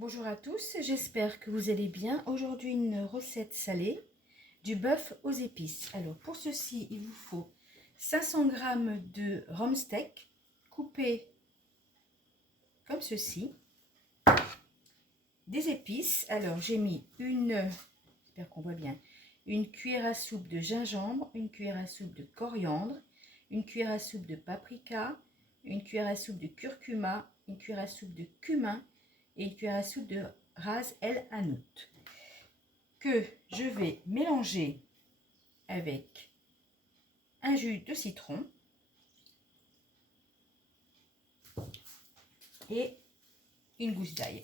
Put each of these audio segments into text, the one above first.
Bonjour à tous, j'espère que vous allez bien. Aujourd'hui, une recette salée du bœuf aux épices. Alors, pour ceci, il vous faut 500 g de rhum steak coupé comme ceci, des épices. Alors, j'ai mis j'espère qu'on voit bien, une cuillère à soupe de gingembre, une cuillère à soupe de coriandre, une cuillère à soupe de paprika, une cuillère à soupe de curcuma, une cuillère à soupe de cumin et une cuillère à soupe de ras el hanout que je vais mélanger avec un jus de citron et une gousse d'ail.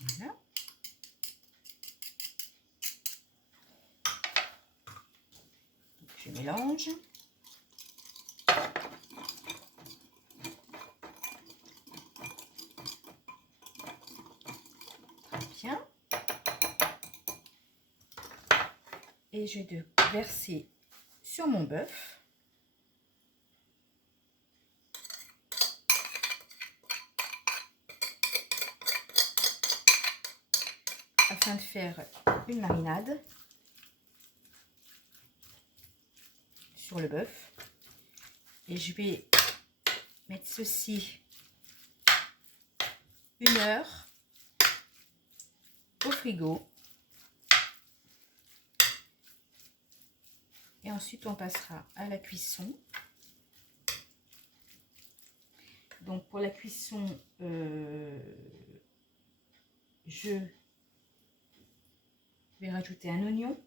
Voilà. Je mélange. Très bien. Et je vais verser sur mon bœuf. Afin de faire une marinade sur le bœuf. Et je vais mettre ceci 1 heure au frigo. Et ensuite, on passera à la cuisson. Donc, pour la cuisson, je vais rajouter un oignon,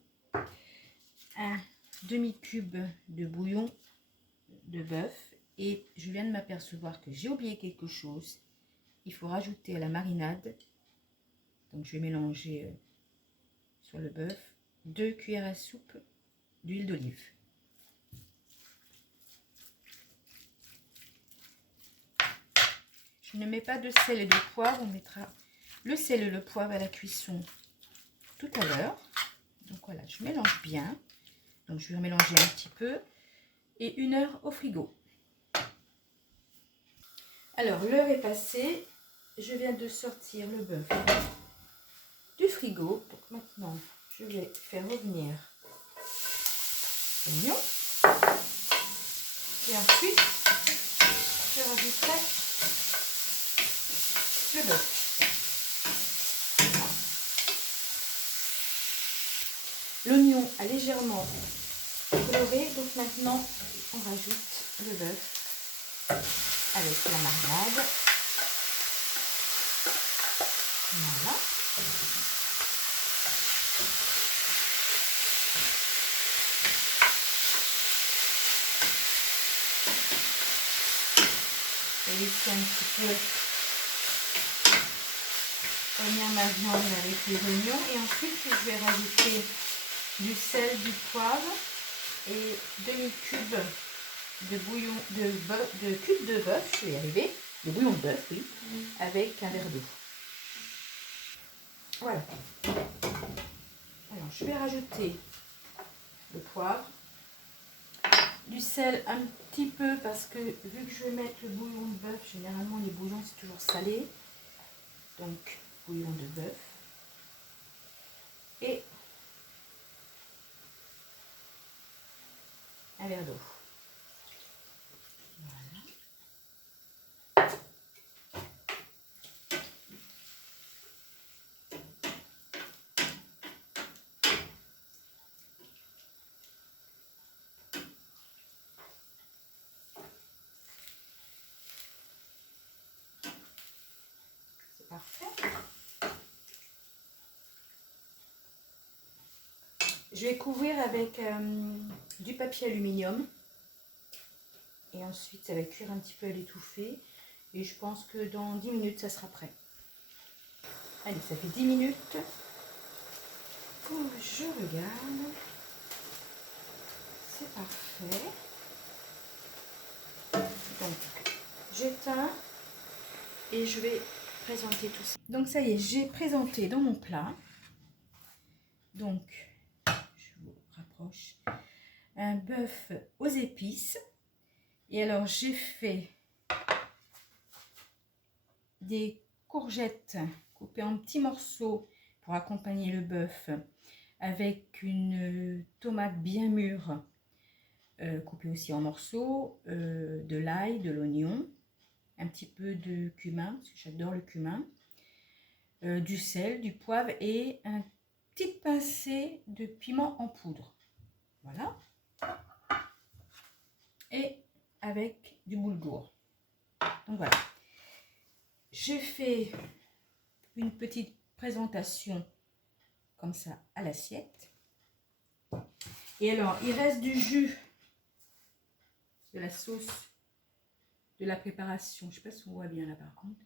un demi-cube de bouillon de bœuf. Et je viens de m'apercevoir que j'ai oublié quelque chose. Il faut rajouter à la marinade. Donc, je vais mélanger sur le bœuf 2 cuillères à soupe d'huile d'olive. Je ne mets pas de sel et de poivre. On mettra le sel et le poivre à la cuisson tout à l'heure. Donc voilà, je mélange bien. Donc je vais mélanger un petit peu. Et 1 heure au frigo. Alors l'heure est passée. Je viens de sortir le bœuf du frigo. Donc maintenant, je vais faire revenir l'oignon. Et ensuite, je rajouterai le bœuf. L'oignon a légèrement coloré, donc maintenant on rajoute le bœuf avec la marinade. Voilà. Je vais laisser un petit peu revenir ma viande avec les oignons et ensuite je vais rajouter du sel, du poivre et demi-cube de bouillon de cube de bœuf, je vais y arriver, de bouillon de bœuf, oui, avec un verre d'eau. Voilà. Alors je vais rajouter le poivre, du sel un petit peu parce que vu que je vais mettre le bouillon de bœuf, généralement les bouillons c'est toujours salé, donc bouillon de bœuf et un verre d'eau. Voilà. C'est parfait. Je vais couvrir avec du papier aluminium. Et ensuite, ça va cuire un petit peu à l'étouffée. Et je pense que dans 10 minutes, ça sera prêt. Allez, ça fait 10 minutes. Oh, je regarde. C'est parfait. Donc, j'éteins et je vais présenter tout ça. Donc, ça y est, j'ai présenté dans mon plat. Donc, s'approche. Un bœuf aux épices. Et alors, j'ai fait des courgettes coupées en petits morceaux pour accompagner le bœuf, avec une tomate bien mûre, coupée aussi en morceaux, de l'ail, de l'oignon, un petit peu de cumin, parce que j'adore le cumin, du sel, du poivre et un petit pincée de piment en poudre. Voilà. Et avec du boulgour. Donc voilà. J'ai fait une petite présentation comme ça à l'assiette. Et alors, il reste du jus de la sauce de la préparation. Je ne sais pas si on voit bien là par contre.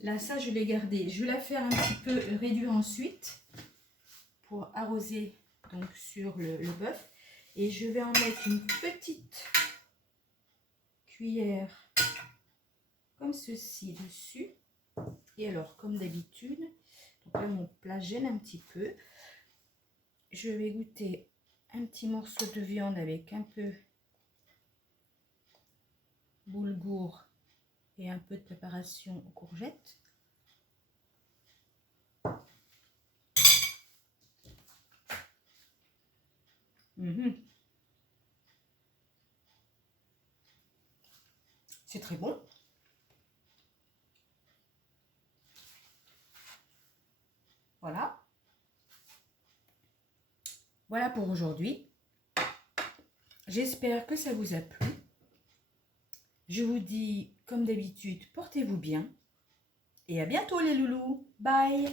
Là, ça, je l'ai gardé. Je vais la faire un petit peu réduire ensuite pour arroser donc sur le bœuf. Et je vais en mettre une petite cuillère comme ceci dessus. Et alors, comme d'habitude, donc là, mon plat gêne un petit peu. Je vais goûter un petit morceau de viande avec un peu boulgour et un peu de préparation aux courgettes. C'est très bon. Voilà. Voilà pour aujourd'hui. J'espère que ça vous a plu. Je vous dis, comme d'habitude, portez-vous bien. Et à bientôt les loulous. Bye!